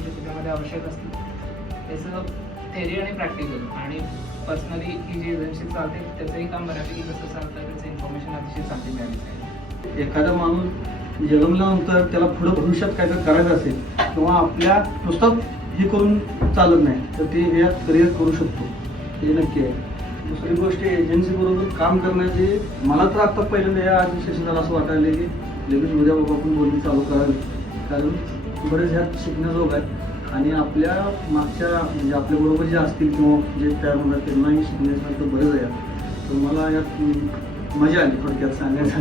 गोष्टी त्याच्यामध्ये आवश्यक असतील त्याचं थेरी आणि प्रॅक्टिकल आणि पर्सनली ही जी एजन्सी चालते त्याचंही काम बऱ्यापैकी कसं चालतं त्याचं इन्फॉर्मेशन अतिशय चांगली मिळाली पाहिजे. एखादा माणूस जन्मल्यानंतर त्याला पुढं भविष्यात काय तर करायचं असेल किंवा आपल्या नुसतं हे करून चालत नाही तर ते हे करिअर करू शकतो हे नक्की आहे. दुसरी गोष्ट एजन्सी बरोबर काम करण्याची मला तर आता पहिल्यांदा या आज सेशन झालं असं वाटायला की लगेच उद्या बाबा आपण बोलणी चालू करावी, कारण बरेच ह्यात शिकण्याजोग आहे आणि आपल्या मागच्या म्हणजे आपल्याबरोबर जे असतील किंवा जे तयार होणार त्यांनाही शिकण्यासारखं बरंच आहे. तर मला यात मजा आली थोडक्यात सांगायचं.